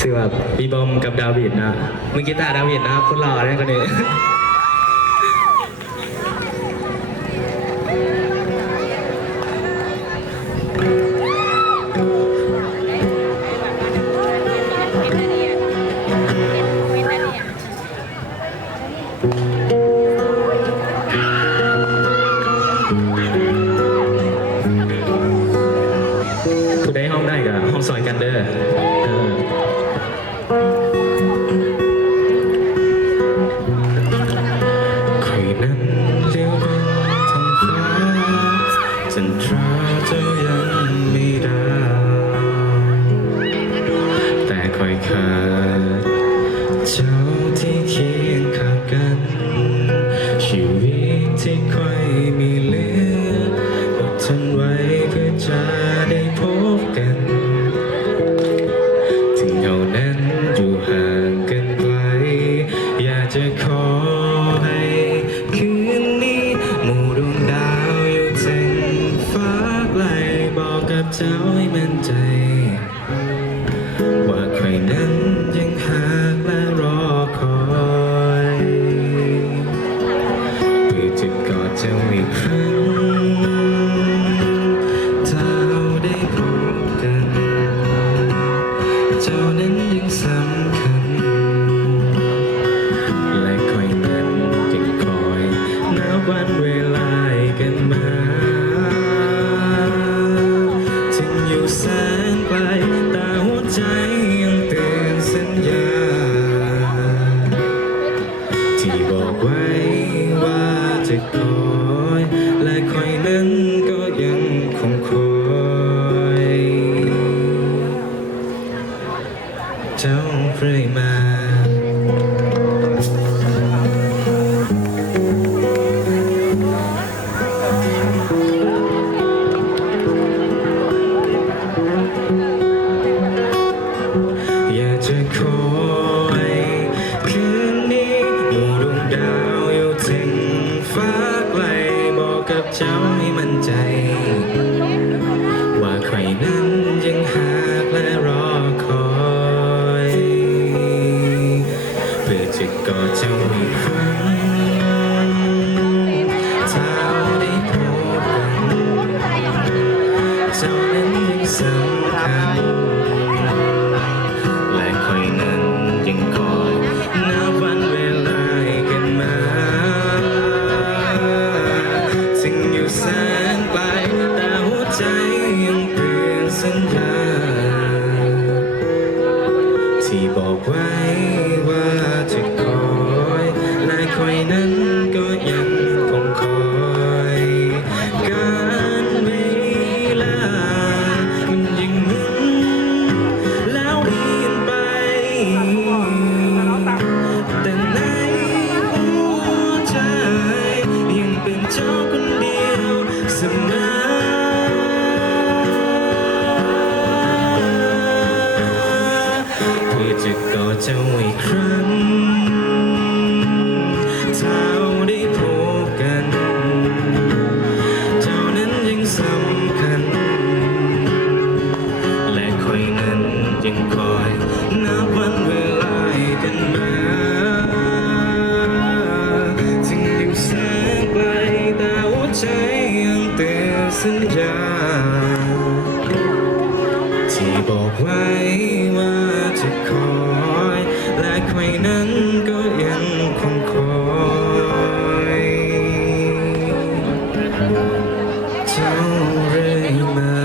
ชื่อว่าบีบอมกับดาวิดนะมือกีตาร์ดาวิดนะครับคนหล่อเนี่ยคนนี้ผู้ใดห้องได้กับห้องสอนกันเด้อคอยนั้นเลี้ยวลงทางฟ้าจันทราเจ้ายังไม่ได้แต่คอยขาดเจ้าที่เคียงข้างกันชีวิตที่ค่อยมีเหลืออดทนไว้เพื่อจะได้พบกันถึงเรานั้นอยู่ห่างกันไกลอยากจะขอให้คืนนี้หมู่ดวงดาวอยู่เส้นฟ้าไกลบอกกับเจ้าให้มั่นใจว่าใครนั้นยังหากและรอคอยเพื่อจะกอดเจ้าอีกครั้งถ้าเราได้พบกันเจ้านั้นยังสำคัญและคอยนั้นยังคอยนับวันเวลากันมาถึงอยู่แสนไกลแต่หัวใจยังเตือนสัญญาที่บอกไว้ว่าจะคอยและคอยนั้นก็ยังคงคอยเจ้าเรื่อยมาอยากจะขอให้คืนนี้หมู่ดวงดาวอยู่ถึงฟ้าไกลบอกกับเจ้าให้มั่นใจว่าใครนั้นยังหากและรอคอยเพื่อจะกอดเจ้าอีกครั้งถ้าได้พบกันเจ้านั้นยังสำคัญและคอยนั้นยังคอยนับวันเวลากันมาถึงอยู่แสนไกลแต่หัวใจยังเปลี่ยนสัญญาที่บอกไว้ว่าจะคอยและคอยนั้นก็ยังคงคอยการเวลามันยังหมุนแล้วเปลี่ยนไปแต่ในหัวใจยังเป็นเจ้าคนเดียวเสมอเพื่อจะกอดเจ้าอีกครั้งถ้าเราได้พบกันเจ้านั้นยังสำคัญและคอยนั้นยังคอยนับวันเวลากันมาถึงอยู่แสนไกลแต่หัวใจยังเตือนสัญญาที่บอกไว้ว่าจะคอยและใครนั้นก็ยังคงคอยเจ้าเรื่อยมา